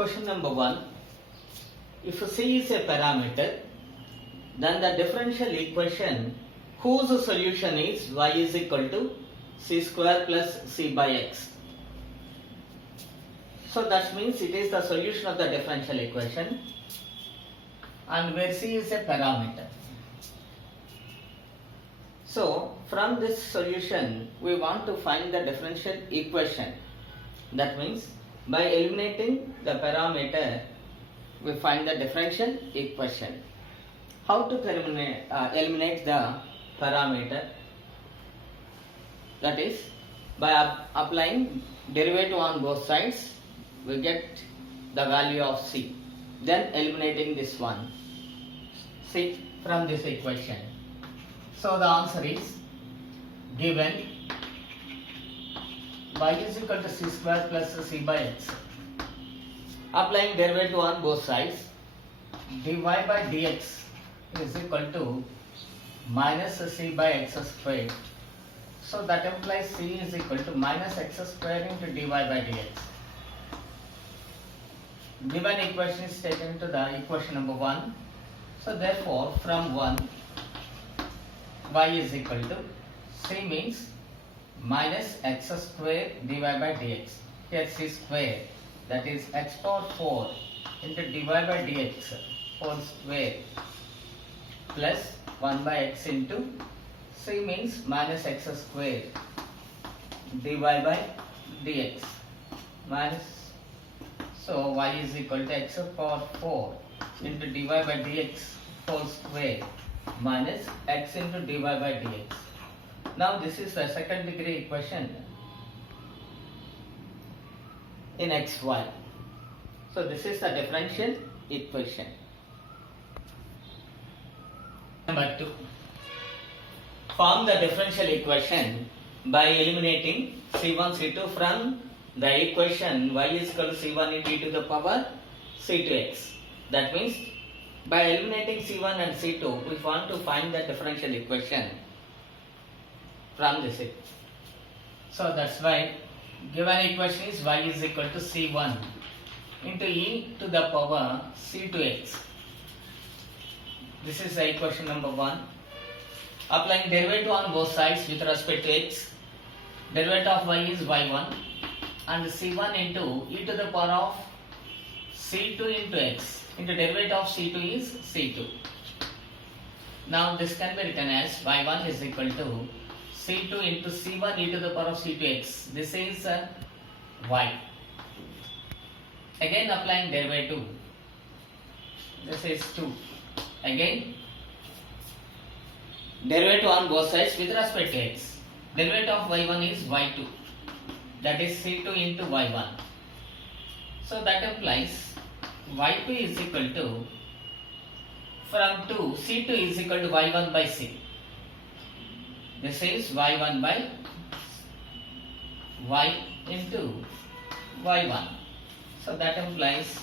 Question number 1. If C is a parameter, then the differential equation whose solution is y is equal to c square plus c by x. So that means it is the solution of the differential equation, and where c is a parameter. So from this solution we want to find the differential equation. That means by eliminating the parameter we find the differential equation. How to eliminate the parameter? That is by applying derivative on both sides we get the value of c, then eliminating this one c from this equation. So the answer is given y is equal to c square plus c by x. Applying derivative on both sides, dy by dx is equal to minus c by x squared. So that implies c is equal to minus x square into dy by dx. Given equation is taken to the equation number 1. So therefore from 1 y is equal to c means minus x square dy by dx. Here c square, that is x power 4 into dy by dx whole square plus 1 by x into c means minus x square dy by dx minus, so y is equal to x power 4 into dy by dx whole square minus x into dy by dx. Now this is the second degree equation in xy. So this is the differential equation. Number 2. Form the differential equation by eliminating c1 c2 from the equation y is equal to c1 into e to the power c2x. That means by eliminating c1 and c2 we want to find the differential equation from this. So that's why given equation is y is equal to c1 into e to the power c2x. This is the equation number 1. Applying derivative on both sides with respect to x, derivative of y is y1 and c1 into e to the power of c2 into x into derivative of c2 is c2. Now this can be written as y1 is equal to c2 into c1 e to the power of c2x. This is y. Again applying derivative. This is 2. Again derivative on both sides with respect to x. Derivative of y1 is y2. That is c2 into y1. So that implies y2 is equal to, from 2, c2 is equal to y1 by c. This is y1 by y into y1. So that implies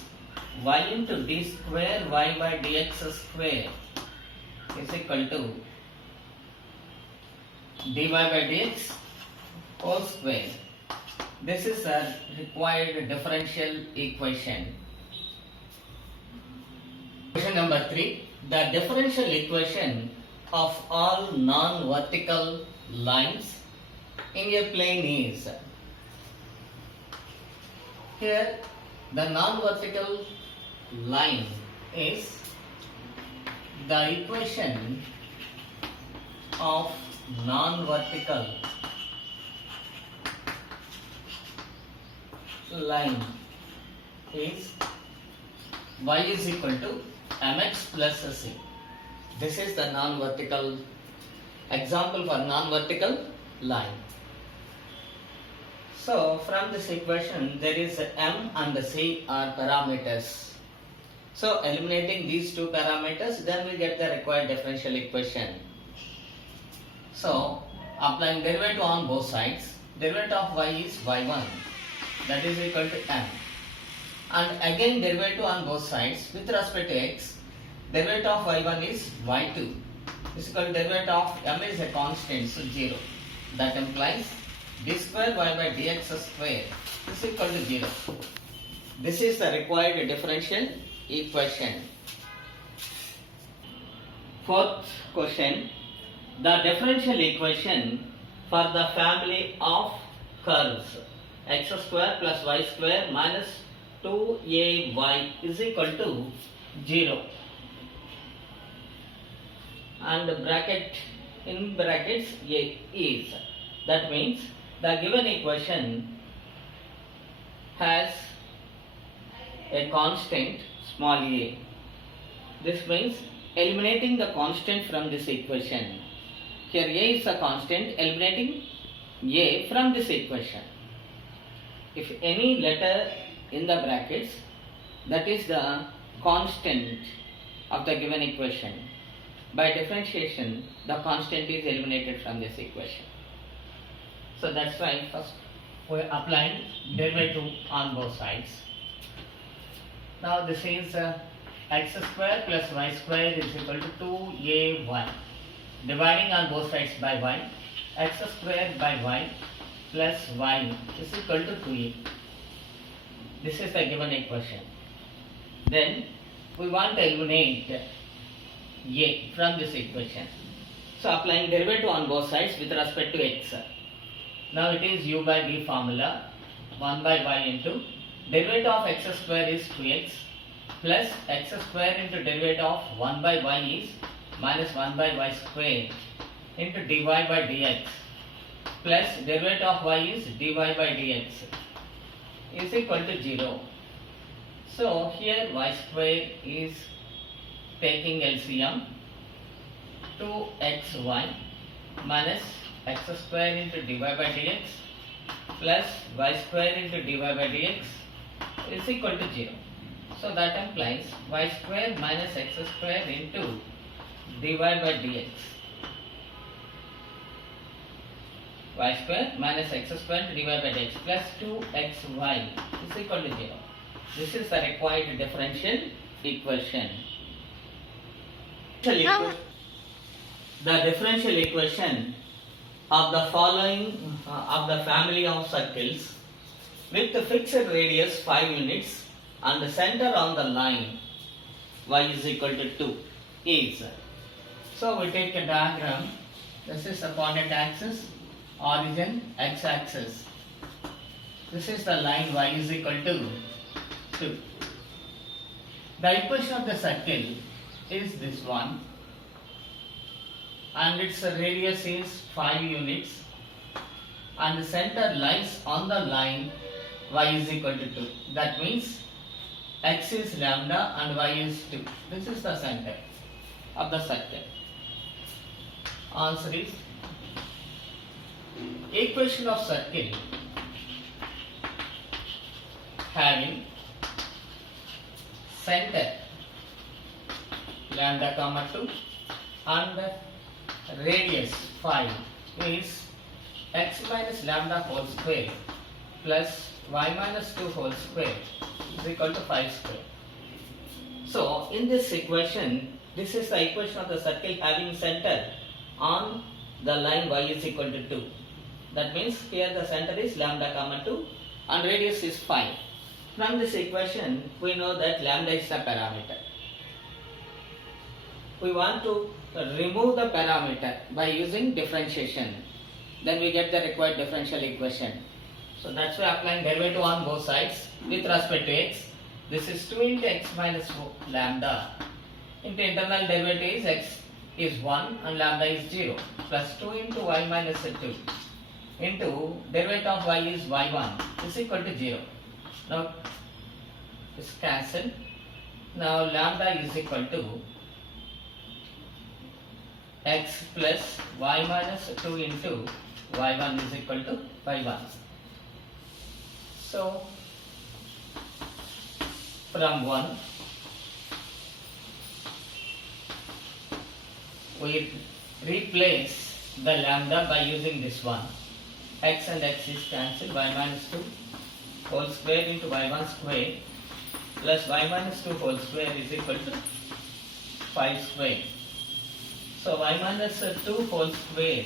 y into d square y by dx square is equal to dy by dx whole square. This is the required differential equation. Question number 3. The differential equation of all non-vertical lines in a plane is. Here the non-vertical line is the equation of non-vertical line is y is equal to mx plus c. This is the non-vertical example for non-vertical line. So from this equation there is m and c are parameters. So eliminating these two parameters, then we get the required differential equation. So applying derivative on both sides, derivative of y is y1, that is equal to m, and again derivative on both sides with respect to x, derivative of y1 is y2 is equal to derivative of m is a constant, so 0. That implies d square y by dx square is equal to 0. This is the required differential equation. Fourth question. The differential equation for the family of curves x square plus y square minus 2ay is equal to 0. And bracket in brackets a is. That means the given equation has a constant small a. This means eliminating the constant from this equation. Here a is a constant, eliminating a from this equation. If any letter in the brackets, that is the constant of the given equation. By differentiation, the constant is eliminated from this equation. So that's why first we are applying derivative on both sides. Now this is x square plus y square is equal to 2ay. Dividing on both sides by y, x square by y plus y is equal to 2a. This is the given equation. Then we want to eliminate a from this equation. So applying derivative on both sides with respect to x. Now it is u by v formula, 1 by y into derivative of x square is 2x plus x square into derivative of 1 by y is minus 1 by y square into dy by dx plus derivative of y is dy by dx is equal to 0. So here y square is taking LCM 2xy minus x square into dy by dx plus y square into dy by dx is equal to 0. So that implies y square minus x square into dy by dx. Y square minus x square into dy by dx plus 2xy is equal to 0. This is the required differential equation. The differential equation of the following of the family of circles with the fixed radius 5 units and the center on the line y is equal to 2 is. So we take a diagram. This is the coordinate axis, origin x axis. This is the line y is equal to 2. The equation of the circle is this one and its radius is 5 units and the center lies on the line y is equal to 2. That means x is lambda and y is 2. This is the center of the circle. Answer is equation of circle having center lambda comma 2 and radius 5 is x minus lambda whole square plus y minus 2 whole square is equal to 5 square. So in this equation, this is the equation of the circle having center on the line y is equal to 2. That means here the center is lambda comma 2 and radius is 5. From this equation we know that lambda is a parameter. We want to remove the parameter by using differentiation. Then we get the required differential equation. So that's why applying derivative on both sides with respect to x. This is 2 into x minus lambda into internal derivative is x is 1 and lambda is 0 plus 2 into y minus 2 into derivative of y is y1 is equal to 0. Now this cancel. Now lambda is equal to x plus y minus 2 into y1 is equal to y1. So from 1 we replace the lambda by using this one. X and x is cancelled. Y minus 2 whole square into y1 square plus y minus 2 whole square is equal to 5 square. So y minus 2 whole square